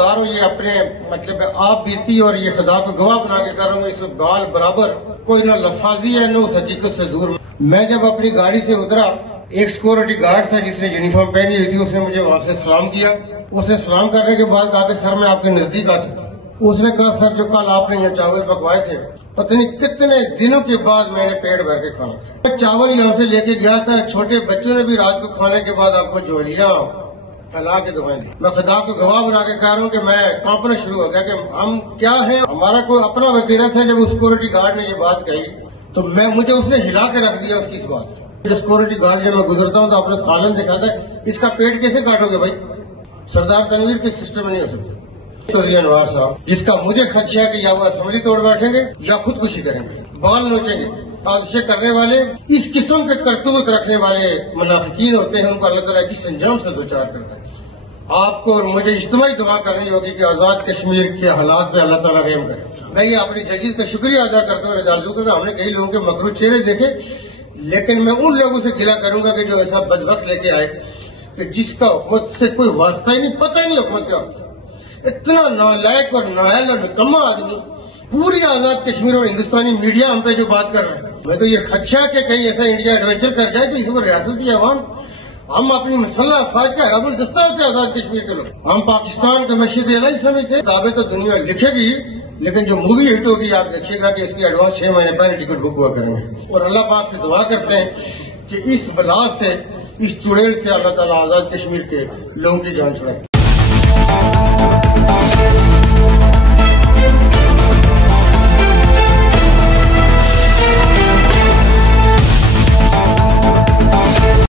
بتا رہا ہوں یہ اپنے مطلب آپ بیتی اور یہ خدا کو گواہ بنا کے کر رہا ہوں، اس بال برابر کوئی نہ لفاظی ہے نہ اس حقیقت سے دور۔ میں جب اپنی گاڑی سے اترا، ایک سیکورٹی گارڈ تھا جس نے یونیفارم پہنی ہوئی تھی، اس نے مجھے وہاں سے سلام کیا۔ اس نے سلام کرنے کے بعد کہا کہ سر میں آپ کے نزدیک آ سکتا ہوں۔ اس نے کہا سر جو کل آپ نے یہ چاول پکوائے تھے پتہ نہیں کتنے دنوں کے بعد میں نے پیٹ بھر کے کھانا کھایا۔ میں چاول یہاں سے لے کے گیا تھا، چھوٹے بچوں نے بھی رات کو کھانے کے بعد آپ کو جولیاں پھیلا کے دبائیں دی۔ میں خدا کو گواہ بنا کے کہہ رہا ہوں کہ میں کانپنا شروع ہو گیا کہ ہم کیا ہیں۔ ہمارا کوئی اپنا وتیرہ تھا، جب اس سیکورٹی گارڈ نے یہ بات کہی تو مجھے اس نے ہلا کے رکھ دیا اس کی اس بات۔ جو سیکورٹی گارڈ جب میں گزرتا ہوں تو اپنا سالن دکھاتا ہے، اس کا پیٹ کیسے کاٹو گے بھائی؟ سردار تنویر کے سسٹم میں نہیں ہو سکتا۔ چودھری انوار صاحب جس کا مجھے خدشہ ہے کہ یا وہ اسمبلی توڑ بیٹھیں گے یا خودکشی کریں گے، بال نوچیں گے۔ سازشیں کرنے والے اس قسم کے کرتوت رکھنے والے منافقین ہوتے ہیں، ان کو اللہ تعالیٰ کس انجام سے دوچار کرتا ہے۔ آپ کو اور مجھے اجتماعی دعا کرنی ہوگی کہ آزاد کشمیر کے حالات پہ اللہ تعالیٰ رحم کرے۔ میں یہ اپنی ججز کا شکریہ ادا کرتا ہوں رجالدو کا، ہم نے کئی لوگوں کے مکروہ چہرے دیکھے، لیکن میں ان لوگوں سے گلہ کروں گا کہ جو ایسا بدبخت لے کے آئے کہ جس کا حکومت سے کوئی واسطہ ہی نہیں، پتہ ہی نہیں حکومت کیا ہوتا ہے۔ اتنا نالائق اور نااہل اور نکما آدمی پوری آزاد کشمیر اور ہندوستانی میڈیا ہم پہ جو بات کر رہے ہیں، میں تو یہ خدشہ کہ کہیں ایسا انڈیا ایڈونچر کر جائے تو اس کو ریاست کی عوام، ہم اپنی مسلح افواج کا حرب الدستہ ہوتے ہیں آزاد کشمیر کے لوگ۔ ہم پاکستان کا مشرق اعلیٰ سمجھتے، کتابیں تو دنیا لکھے گی لیکن جو مووی ہٹ ہوگی آپ دیکھیے گا کہ اس کی ایڈوانس 6 مہینے پہلے ٹکٹ بک ہوا کریں گے۔ اور اللہ پاک سے دعا کرتے ہیں کہ اس بلا سے، اس چڑیل سے اللہ تعالیٰ آزاد کشمیر کے لوگوں کی جان چھڑائے۔